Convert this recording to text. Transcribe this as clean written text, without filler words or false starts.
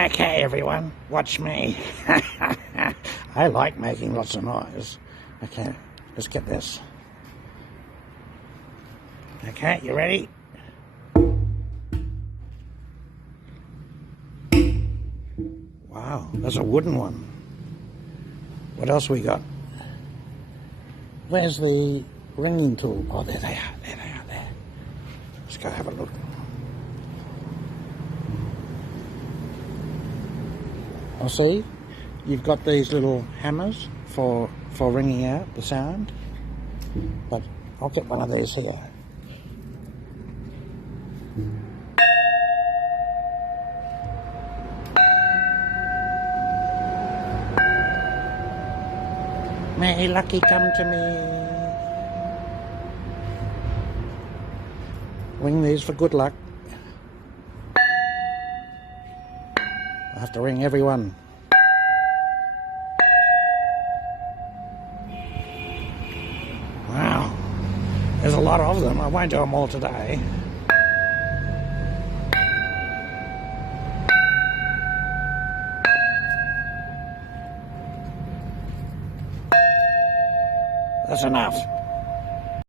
Okay, everyone, watch me. I like making lots of noise. Okay, let's get this. Okay, you ready? Wow, that's a wooden one. What else we got? Where's the ringing tool? Oh, there they are. There they are. There. Let's go have a look. I'll see. You've got these little hammers for ringing out the sound, but I'll get one of these here. May lucky come to me. Ring these for good luck. I have to ring every one. Wow, there's a lot of them. I won't do them all today. That's enough.